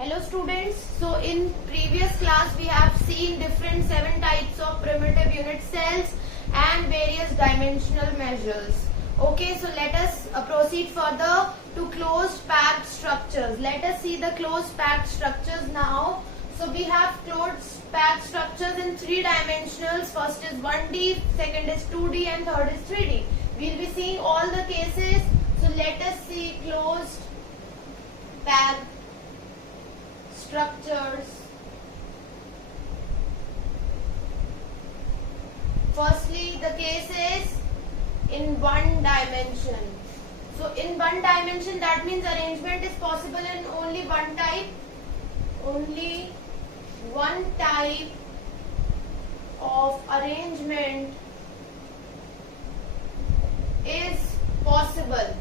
Hello students, so in previous class we have seen different 7 types of primitive unit cells and various dimensional measures. Okay, so let us proceed further to closed packed structures. Let us see the closed packed structures now. So we have closed packed structures in 3 dimensionals. First is 1D, second is 2D and third is 3D. We will be seeing all the cases. So let us see closed packed structures. Firstly, the cases in 1 dimension. So in 1 dimension, that means arrangement is possible in only one type. Only one type of arrangement is possible.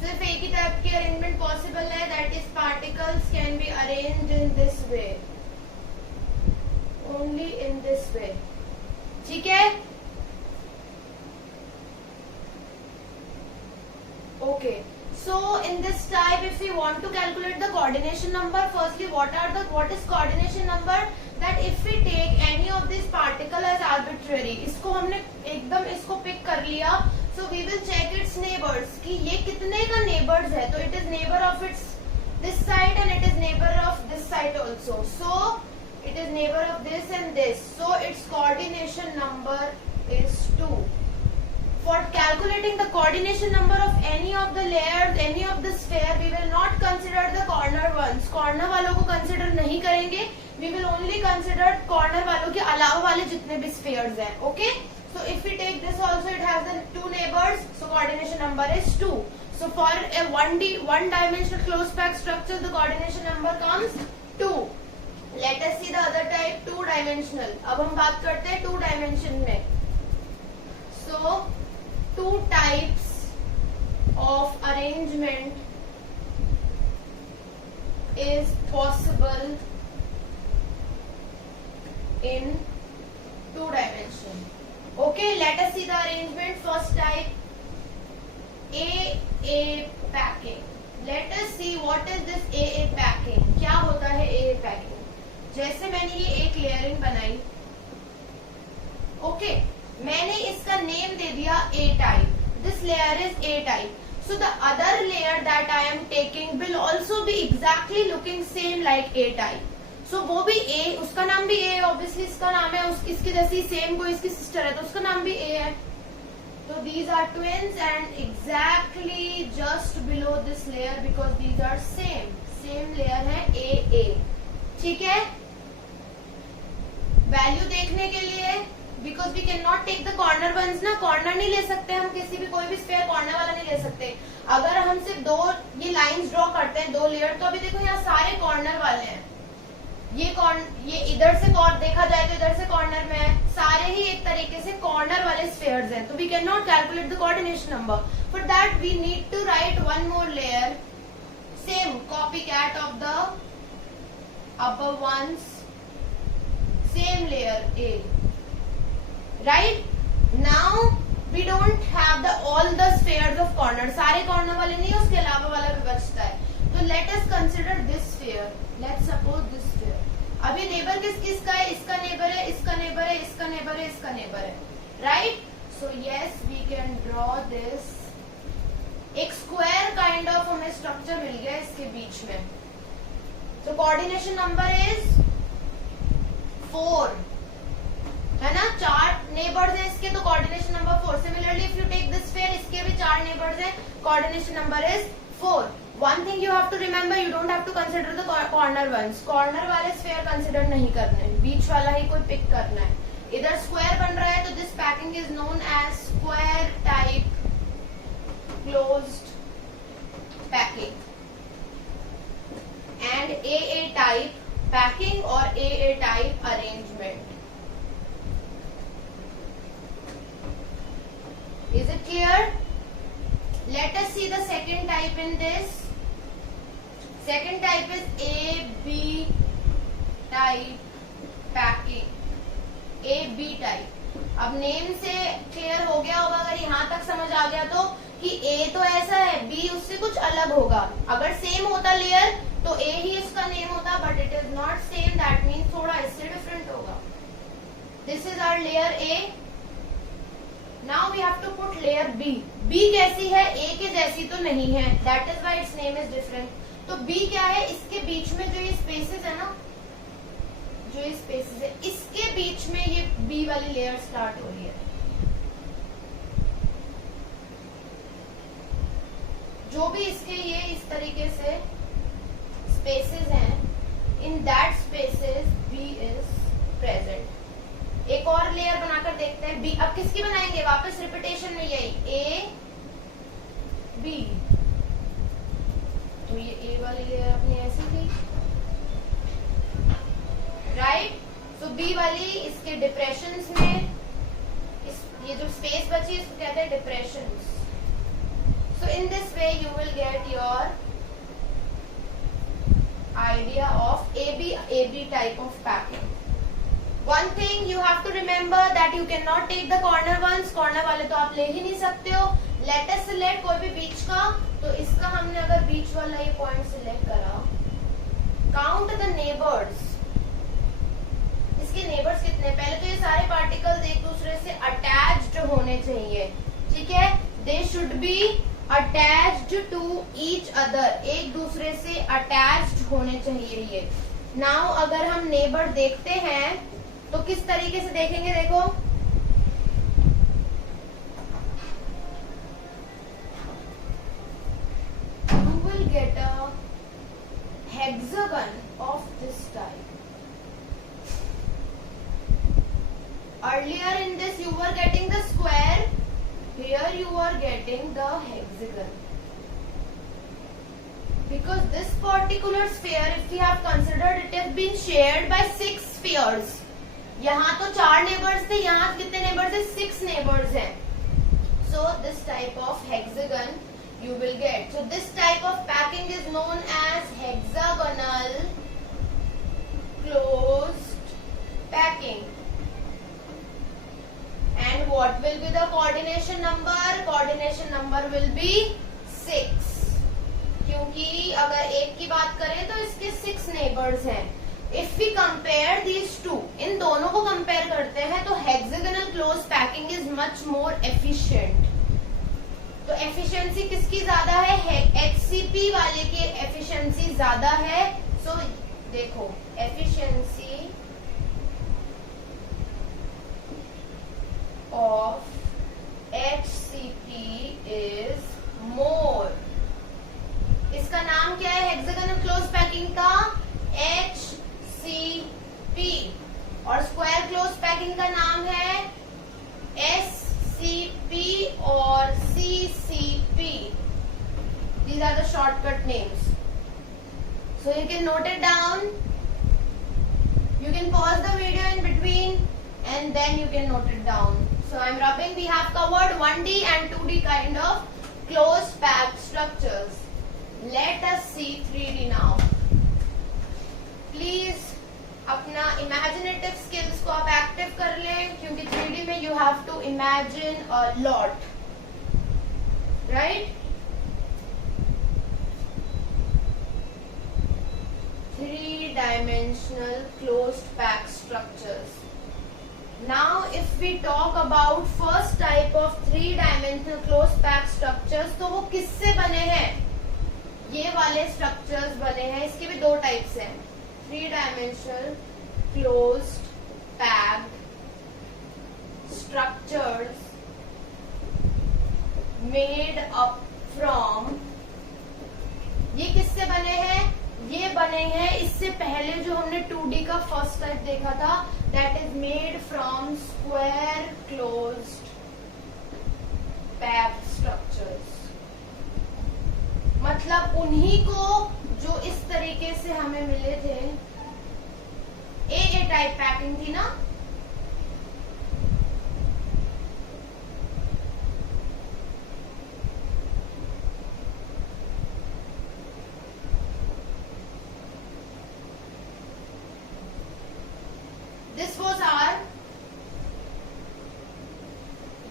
सिर्फ एक ही type की arrangement possible है, that is particles can be arranged in this way, only in this way. ठीक है, okay. So in this type, if we want to calculate the coordination number, firstly what is coordination number? That if we take any of this particle as arbitrary, इसको हमने एकदम इसको pick कर लिया, so we will check its neighbors कि ये कितने का neighbors है. तो it is neighbor of its this side and it is neighbor of this side also. So it is neighbor of this and this. So its coordination number is 2. For calculating the coordination number of any of the layers, any of the sphere, we will not consider the corner ones. Corner वालों को consider नहीं करेंगे. We will only consider corner वालों के अलावा वाले जितने भी spheres हैं. Okay? So if we take this also, it has the 2 neighbors. So coordination number is 2. So for a 1 dimensional closed packed structure, the coordination number comes 2. Let us see the other type, 2 dimensional. अब हम बात करते हैं 2 dimension में. So 2 types of arrangement is possible in 2 dimension. Okay, let us see the arrangement. First type, AA packing. Let us see what is this AA packing. क्या होता है AA packing? जैसे मैंने ये एक लेयरिंग बनाई, ओके, मैंने इसका नेम दे दिया A type. This layer is A type. So the other layer that I am taking will also be exactly looking same like A type. So वो भी A, उसका नाम भी A है, obviously इसका नाम है, इसकी जैसी सेम कोई इसकी सिस्टर है तो उसका नाम भी A है. So these are twins and exactly just below this layer because these are same layer है AA. ठीक है, वैल्यू देखने के लिए because we cannot take the corner ones ना, कॉर्नर नहीं ले सकते हम, किसी भी कोई भी स्फीयर कॉर्नर वाला नहीं ले सकते. अगर हम सिर्फ 2 ये लाइंस ड्रॉ करते हैं 2 लेयर, तो अभी देखो यहाँ सारे कॉर्नर वाले हैं. ये इधर से देखा जाए तो इधर से कॉर्नर में है, सारे ही एक तरीके से कॉर्नर वाले स्फीयर्स हैं. तो we can not calculate the coordination number. For that we need to write one more layer, same copy cat of the upper ones, same layer A. Right now we don't have all the spheres of corner. सारे corner वाले नहीं, उसके अलावा वाला भी बचता है. तो let us consider this sphere. Let's suppose this sphere. अभी नेबर किसका है? इसका नेबर है, इसका नेबर है, इसका नेबर है, इसका नेबर है. Right? So yes, we can draw this. एक स्क्वायर काइंड ऑफ हमें स्ट्रक्चर मिल गया इसके बीच में. So coordination number is 4. है ना, 4 नेबर्स है इसके, तो coordination number 4. Similarly if you take this sphere, इसके भी 4 नेबर्स है, coordination number is 4. One thing you have to remember, you don't have to consider the corner ones. Corner वाले sphere consider नहीं करने हैं, बीच वाला ही कोई पिक करना है. इधर स्क्वायर बन रहा है तो this packing is known as square type closed packing. And AA type packing और AA type arrangement. Is it clear? Let us see the second type in this. Second type is AB type packing. AB type. अब name से clear हो गया होगा, अगर यहाँ तक समझ आ गया तो, कि A तो ऐसा है, B उससे कुछ अलग होगा. अगर सेम होता लेयर तो ए ही इसका नेम होता, but it is not same, that means थोड़ा इससे डिफरेंट होगा. This is our layer A. Now we have to put layer B. B कैसी है? ए के जैसी तो नहीं है, that is why it's name is different. तो बी क्या है? इसके बीच में जो ये स्पेसेस है ना, जो ये स्पेसेस है, इसके बीच में ये बी वाली लेयर स्टार्ट हो रही है. जो भी इसके ये इस तरीके से स्पेसेस हैं, in that spaces B is present. एक और लेयर बनाकर देखते हैं बी. अब किसकी बनाएंगे? वापस रिपीटेशन में यही ए बी. तो ये ए वाली लेयर अपनी ऐसी थी, राइट. सो बी वाली इसके डिप्रेशंस में ये जो स्पेस बची इसको कहते हैं depressions. So in this way you will get your idea of AB type of packing. One thing you have to remember that you cannot take the corner ones. corner वाले तो आप ले ही नहीं सकते हो. Let us select कोई भी बीच का. तो इसका हमने अगर बीच वाला ये पॉइंट सिलेक्ट करा, count the neighbors. इसके नेबर्स कितने? पहले तो ये सारे पार्टिकल्स एक दूसरे से अटैच्ड होने चाहिए, ठीक है. They should be attached to each other. एक दूसरे से अटैच्ड होने चाहिए ये. नाउ अगर हम नेबर देखते हैं तो किस तरीके से देखेंगे? देखो, you will get a hexagon of this type. Earlier in this you were getting the square. Here you are getting the hexagon. Because this particular sphere, if we have considered, it has been shared by 6 spheres. यहाँ तो 4 neighbors थे, यहाँ कितने neighbors हैं? 6 neighbors हैं. So this type of hexagon you will get. So this type of packing is known as hexagonal closed packing. And what will be the coordination number? Coordination number will be 6. क्योंकि अगर एक की बात करें तो इसके 6 neighbours हैं. If we compare these two, इन दोनों को कंपेयर करते हैं तो hexagonal close packing is much more efficient. तो एफिशिएंसी किसकी ज्यादा है? HCP वाले की एफिशिएंसी ज्यादा है. सो देखो, efficiency of HCP is more. इसका नाम क्या है हेक्सागोनल क्लोज पैकिंग का? HCP. और स्क्वायर क्लोज पैकिंग का नाम है SCP और CCP. These are the shortcut names. So you can note it down. You can pause the video in between and then you can note it down. So I'm rubbing. We have covered 1D and 2D kind of closed packed structures. Let us see 3D now. Please अपना imaginative skills को आप active कर लें, क्योंकि 3D में you have to imagine a lot, right? 3-dimensional closed packed structures. Now if we talk about first type of 3-dimensional closed packed structures, तो वो किससे बने हैं? ये वाले structures बने हैं. इसके भी 2 टाइप्स हैं. 3-dimensional closed packed structures made up from. ये किससे बने हैं? ये बने हैं इससे पहले जो हमने 2D का फर्स्ट टाइप देखा था, that is made from square closed packed structures. मतलब उन्हीं को जो इस तरीके से हमें मिले थे. ए टाइप पैकिंग थी ना, दिस वॉज आर,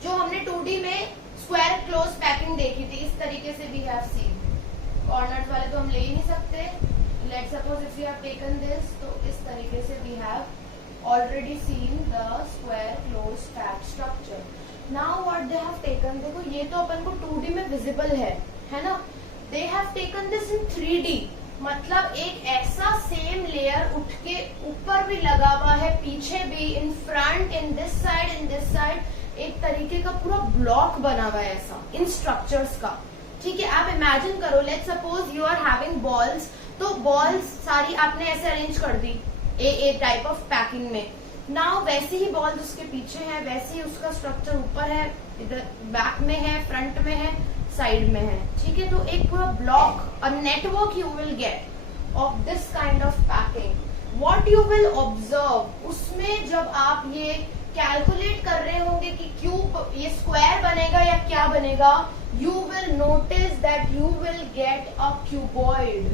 जो हमने 2D में स्क्वायर क्लोज पैकिंग देखी थी. इस तरीके से वी हैव सीन. कॉर्नर्स वाले तो हम ले ही नहीं सकते, we have taken this, तो इस तरीके से we have already seen the square closed packed structure. Now what they have taken, देखो ये तो अपन को 2D में visible है ना? They have taken this in 3D. मतलब एक ऐसा सेम लेयर उठ के ऊपर भी लगा हुआ है, पीछे भी, in front, in this side, एक तरीके का पूरा ब्लॉक बना हुआ है ऐसा इन स्ट्रक्चर्स का. ठीक है, आप इमेजिन करो, let suppose you are having balls, तो बॉल्स सारी आपने ऐसे अरेंज कर दी ए टाइप ऑफ पैकिंग में. नाउ वैसे ही बॉल्स उसके पीछे है, वैसे ही उसका स्ट्रक्चर ऊपर है, इधर बैक में है, फ्रंट में है, साइड में है. ठीक है, तो एक पूरा block, a network you will gate of this kind of packing. What you will observe, उसमें जब आप ये कैलकुलेट कर रहे होंगे कि क्यूब ये स्क्वायर बनेगा या क्या बनेगा, you will notice that you will get a cuboid.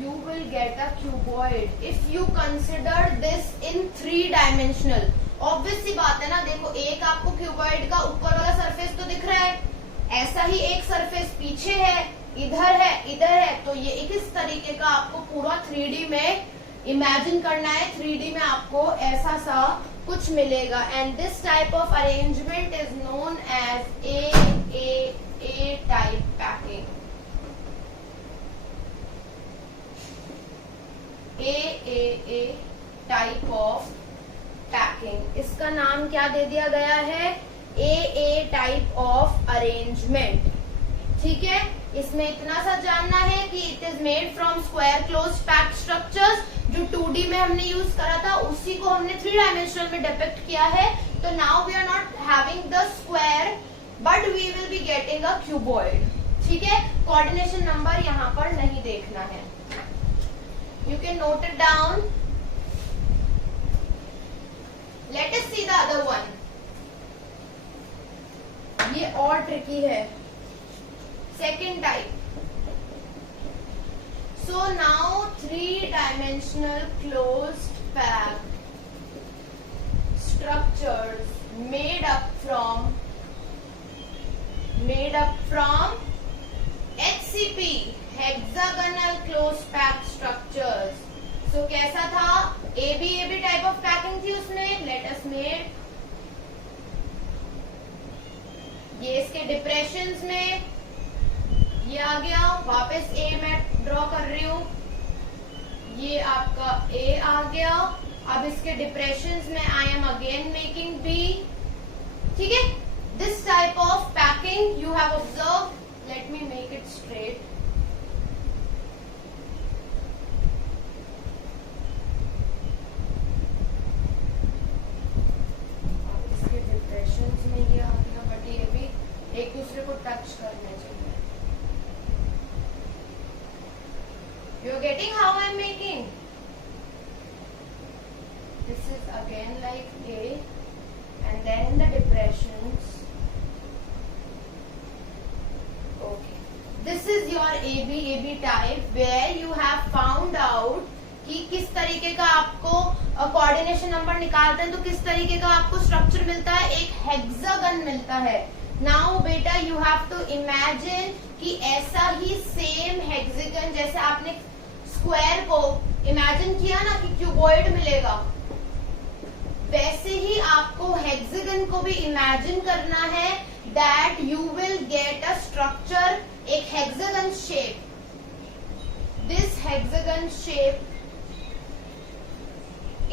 You will get a cuboid if you consider this in 3-dimensional. Obvious सी बात है ना, देखो एक आपको क्यूबॉइड का ऊपर वाला सरफेस तो दिख रहा है, ऐसा ही एक सरफेस पीछे है, इधर है, तो ये इस तरीके का आपको पूरा 3D में इमेजिन करना है. 3D में आपको ऐसा सा कुछ मिलेगा. And this type of arrangement is known as A type packing. A type of packing, इसका नाम क्या दे दिया गया है, ए टाइप ऑफ अरेंजमेंट. ठीक है, इसमें इतना सा जानना है कि it is made from square closed packed structures. जो 2D में हमने यूज करा था उसी को हमने 3-डायमेंशनल में डिपिक्ट किया है. तो now we are not having the square but we will be getting a cuboid. ठीक है, कोऑर्डिनेशन नंबर यहाँ पर नहीं देखना है, you can note it down. Let us see the other one. ये और ट्रिकी है. Second type. So now 3-dimensional closed packed structures made up from HCP, hexagonal closed packed structures. So कैसा था, AB टाइप ऑफ पैकिंग थी उसमें. Let us made ये इसके depressions में ये आ गया, वापस A मैं ड्रॉ कर रही हूँ, ये आपका A आ गया. अब इसके डिप्रेशंस में I am again making B. ठीक है, this type of packing you have observe. Let me make it straight. में ये आ गया, बट ये भी एक दूसरे को टच करने चाहिए. You are getting how I am making. This is again like A and then the depressions. Okay, this is your AB type where you have found out कि किस तरीके का आपको कोऑर्डिनेशन नंबर निकालते हैं तो किस तरीके का आपको स्ट्रक्चर मिलता है, एक हेक्सागन मिलता है. नाउ बेटा यू हैव टू इमेजिन कि ऐसा ही सेम हेक्सागन जैसे आपने स्क्वायर को इमेजिन किया ना कि क्यूबॉइड मिलेगा, वैसे ही आपको हेक्सागन को भी इमेजिन करना है. That you will get a structure, एक hexagon shape. This hexagon shape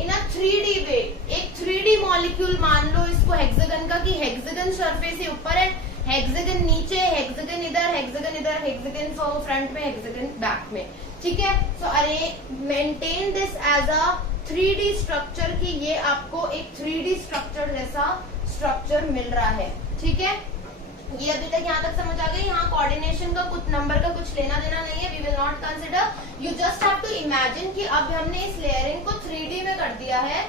in a 3D way, एक 3D मॉलिक्यूल मान लो इसको हेक्सागन का, कि हेक्सागन सरफेस ही ऊपर है, हेक्सागन नीचे, हेक्सागन इधर, हेक्सागन फ्रंट में, हेक्सागन बैक में. ठीक है, so are maintain this as a 3D structure कि ये आपको एक 3D स्ट्रक्चर जैसा स्ट्रक्चर मिल रहा है. ठीक है, ये अभी तक यहाँ तक समझ आ गई. यहाँ कोऑर्डिनेशन का कुछ नंबर का कुछ लेना देना नहीं है, we will not consider. You just have to imagine कि अब हमने इस लेयरिंग को 3D में कर दिया है.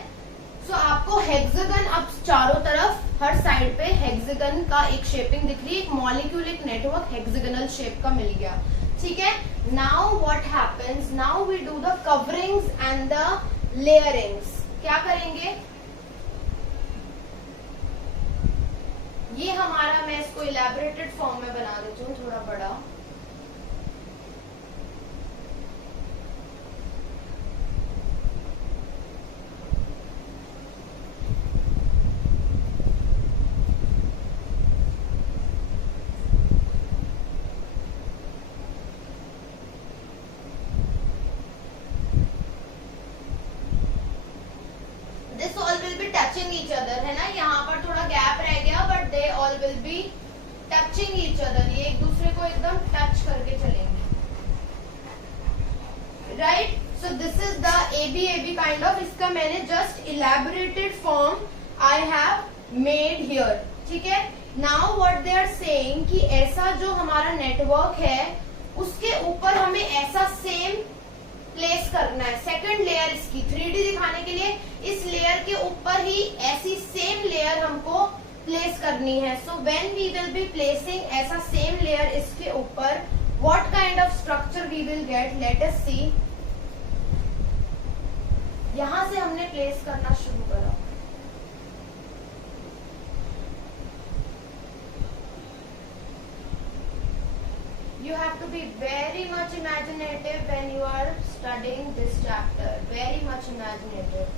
सो आपको हेक्सागन अब चारों तरफ हर साइड पे हेक्सागन का एक शेपिंग दिख रही है, एक मॉलिक्यूल, एक नेटवर्क हेक्सागनल शेप का मिल गया. ठीक है, now what happens, now we do the coverings and the layerings. क्या करेंगे, ये हमारा, मैं इसको इलेबोरेटेड फॉर्म में बना देती हूँ थोड़ा बड़ा. टचिंग ईच अदर, है ना, यहाँ पर थोड़ा गैप रह गया, but they all will be touching each other, ये एक दूसरे को एकदम टच करके चलेंगे, right. So this is the ABAB kind of, इसका मैंने just elaborated form I have made here, ठीक है। Now what they are saying कि ऐसा जो हमारा नेटवर्क है उसके ऊपर हमें ऐसा सेम प्लेस करना है, सेकंड लेयर इसकी 3D दिखाने के लिए इस लेयर के ऊपर ही ऐसी सेम लेयर हमको प्लेस करनी है। So when we will be placing ऐसा सेम लेयर इसके ऊपर, what kind of structure we will get, let us see. यहां से हमने प्लेस करना शुरू करा, you have to be very much imaginative when you are studying this chapter, very much imaginative.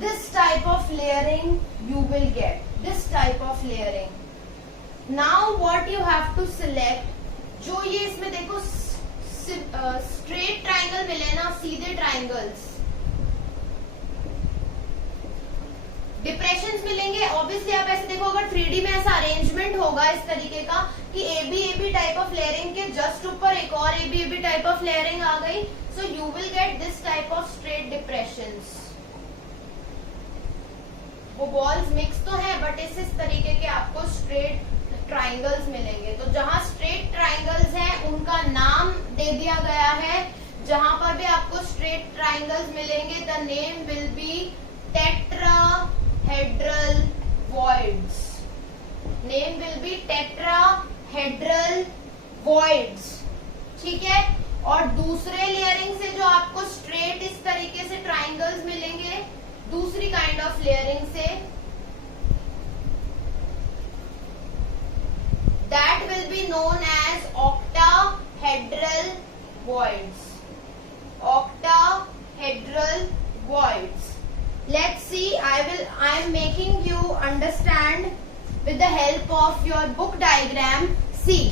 This type of layering you will get, this type of layering. Now what you have to select, जो ये इसमें देखो straight triangle मिले ना, सीधे triangles, depressions मिलेंगे। Obviously आप ऐसे देखो, अगर 3D में ऐसा अरेंजमेंट होगा इस तरीके का कि ABAB टाइप ऑफ लेयरिंग के जस्ट ऊपर एक और ABAB टाइप ऑफ लेयरिंग आ गई, so you will get this type of straight depressions. वो बॉल्स मिक्स तो है, बट इस तरीके के आपको स्ट्रेट ट्राइंगल्स मिलेंगे। तो जहां स्ट्रेट ट्राइंगल्स हैं उनका नाम दे दिया गया है, जहां पर भी आपको स्ट्रेट ट्राइंगल्स मिलेंगे the name will be tetrahedral voids, name will be tetrahedral voids, ठीक है। और दूसरे लेयरिंग से जो आपको स्ट्रेट इस तरीके से ट्राइंगल्स मिलेंगे, दूसरी काइंड ऑफ लेयरिंग से, that will be known as octahedral voids, octahedral voids. Let's see, I am making you understand with the help of your book diagram. See,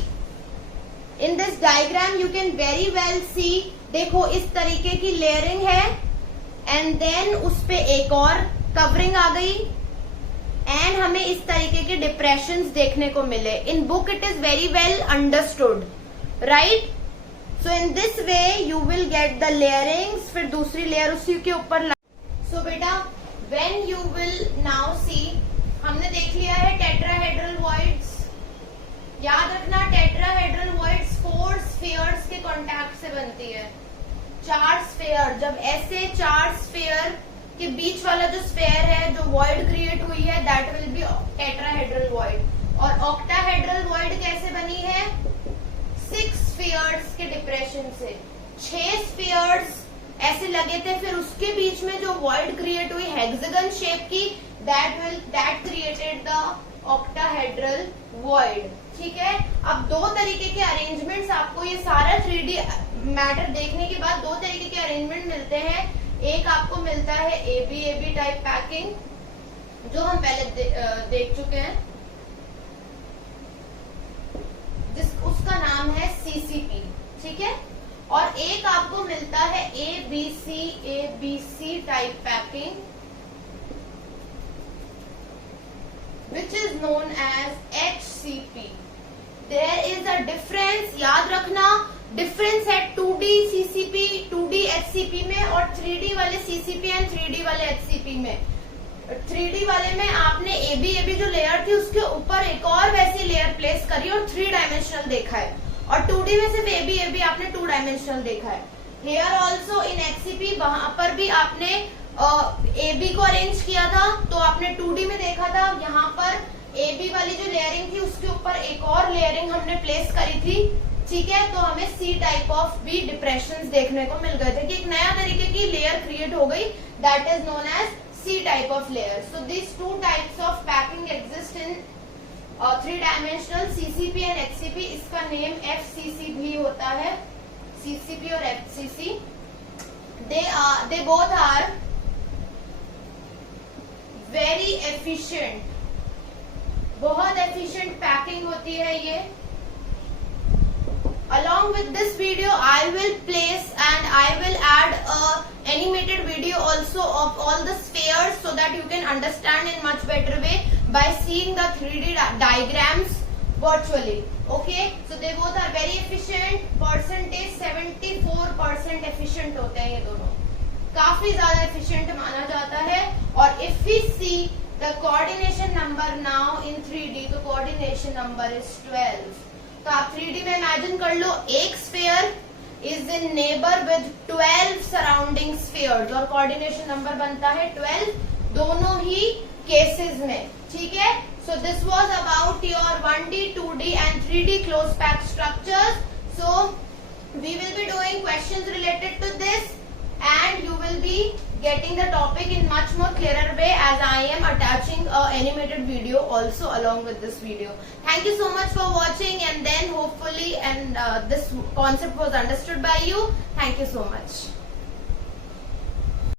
in this diagram you can very well see, देखो इस तरीके की layering है and then उस पे एक और covering आ गई एंड हमें इस तरीके के डिप्रेशंस देखने को मिले। In book it is very well understood, right. So in this way you will get the लेयरिंग्स, फिर दूसरी लेयर उसी के ऊपर। सो बेटा when you will now see, हमने देख लिया है टेट्राहेड्रल वॉइड्स। याद रखना टेट्राहेड्रल वॉइड्स 4 स्फीयर्स के कॉन्टैक्ट से बनती है। 4 स्फीयर, जब ऐसे 4 स्फीयर के बीच वाला जो स्फीयर है, जो वॉइड क्रिएट हुई है, that will be tetrahedral void. और ऑक्टाहेड्रल वॉइड कैसे बनी है? 6 स्फीयर्स के डिप्रेशन से। 6 स्फीयर्स ऐसे लगे थे, फिर उसके बीच में जो वॉइड क्रिएट हुई हेक्सागन शेप की, that created the octahedral void, ठीक है। अब 2 तरीके के अरेंजमेंट्स आपको ये सारा 3D मैटर देखने के बाद 2 तरीके के अरेंजमेंट मिलते हैं। एक आपको मिलता है ABAB टाइप पैकिंग, जो हम पहले देख चुके हैं, उसका नाम है CCP, ठीक है। और एक आपको मिलता है ABC type packing, which is known as HCP. There is a difference, याद रखना, डिफरेंस है 2D CCP, 2D HCP में और 3D वाले CCP एंड 3D वाले HCP में। 3D वाले में आपने ABAB जो लेयर थी उसके ऊपर एक और वैसी लेयर प्लेस करी और 3 डायमेंशनल देखा है, और 2D में सिर्फ ABAB आपने 2 डायमेंशनल देखा है। हेयर ऑल्सो इन HCP, वहां पर भी आपने AB को अरेंज किया था तो आपने 2D में देखा था। यहाँ पर AB वाली जो लेयरिंग थी उसके ऊपर एक और लेयरिंग हमने प्लेस करी थी, ठीक है। तो हमें C टाइप ऑफ भी डिप्रेशंस देखने को मिल गए थे कि एक नया तरीके की लेयर क्रिएट हो गई, that is known as C type of layer. So this 2 types of packing exist in 3 dimensional CCP and HCP। इसका नेम FCC भी होता है, CCP और FCC। they both are very efficient, बहुत एफिशिएंट पैकिंग होती है ये, Along with this video, I will place and I will add a animated video also of all the spheres so that you can understand in much better way by seeing the 3D diagrams virtually. Okay, so they both are very efficient. Percentage 74% efficient होते हैं ये दोनों, काफी ज्यादा efficient माना जाता है. और if we see the coordination number now in 3D, तो coordination number is 12. तो आप 3D में इमेजिन कर लो, एक sphere is in neighbour with 12 surrounding spheres और कोऑर्डिनेशन नंबर बनता है 12 दोनों ही केसेस में. ठीक है, so this was about your 1D, 2D and 3D close pack structures. So we will be doing questions related to this and you will be getting the topic in much more clearer way as I am attaching a animated video also along with this video. Thank you so much for watching, and then hopefully and this concept was understood by you. Thank you so much.